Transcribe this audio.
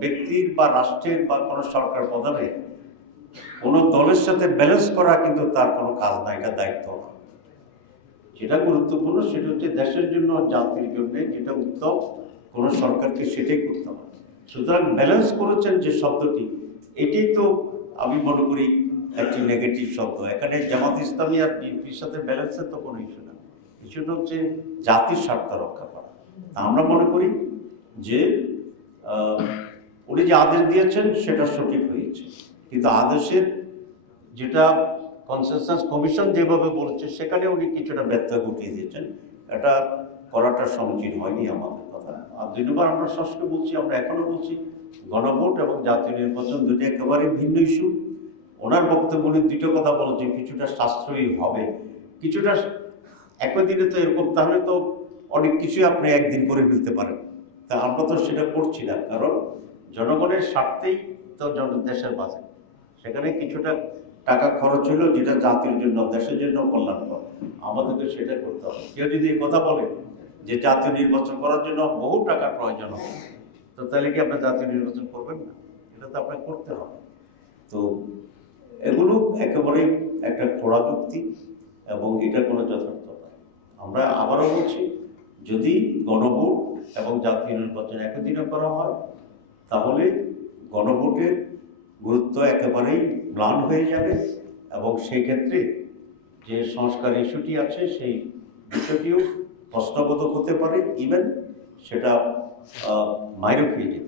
ব্যক্তির বা রাষ্ট্রের বা কোনো সরকার প্রধানে কোনো দলের সাথে ব্যালেন্স করা কিন্তু তার কোনো কাজ না, এটা দায়িত্ব না। যেটা গুরুত্বপূর্ণ সেটা হচ্ছে দেশের জন্য, জাতির জন্য যেটা উত্তম কোনো সরকারকে সেটাই করতে হবে। সুতরাং ব্যালেন্স করেছেন যে শব্দটি, এটি তো আমি মনে করি একটি নেগেটিভ শব্দ। এখানে জামাত ইসলামী আর বিএনপির সাথে ব্যালেন্সের তো কোনো ইস্যু না, ইস্যুটা হচ্ছে জাতির স্বার্থ রক্ষা করা। আমরা মনে করি যে উনি যে আদেশ দিয়েছেন সেটা সঠিক হয়েছে, কিন্তু আদেশের যেটা কনসেনসাস কমিশন যেভাবে বলেছে সেখানে উনি কিছুটা ব্যত্যয় ঘটিয়ে দিয়েছেন, এটা করাটা সমীচীন হয়নি আমাদের কথা। আর দুই নম্বর, আমরা সবসময় বলছি, আমরা এখনো বলছি, গণভোট এবং জাতীয় নির্বাচন দুটি একেবারে ভিন্ন ইস্যু। ওনার বক্তব্য উনি দুটো কথা বলেছে, কিছুটা সাশ্রয়ী হবে, কিছুটা একই দিনে তো এরকম, তাহলে তো অনেক কিছুই আপনি একদিন করে ফেলতে পারেন। তা আমরা তো সেটা করছি না, কারণ জনগণের স্বার্থেই তো দেশের বাজেট, সেখানে কিছুটা টাকা খরচ হলো যেটা জাতির জন্য, দেশের জন্য কল্যাণকর, আমাদেরকে সেটা করতে হবে। কেউ যদি এই কথা বলে যে জাতীয় নির্বাচন করার জন্য বহু টাকার প্রয়োজন হবে, তো তাহলে কি আপনার জাতীয় নির্বাচন করবেন না? এটা তো আপনাকে করতে হবে। তো এগুলো একেবারেই একটা খোড়া যুক্তি এবং এটা কোনো যথার্থতা। আমরা আবারও বলছি, যদি গণভোট এবং জাতীয় নির্বাচন একই দিনে করা হয় তাহলে গণভোটের গুরুত্ব একেবারেই ম্লান হয়ে যাবে, এবং সেই ক্ষেত্রে যে সংস্কার ইস্যুটি আছে সেই বিষয়টিও প্রশ্নবোধক হতে পারে, ইভেন সেটা মাইরও খেয়ে যেতে